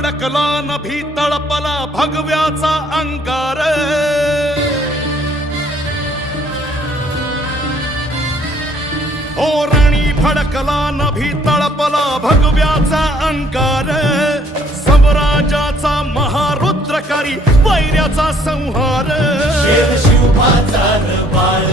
भडकला नभी तळपला भगव्याचा अंगार ओरणी भडकला नभी तळपला भगव्याचा अंगार समराजाचा महारुद्रकारी वैर्याचा संहार शेर शिवबाचा बाळ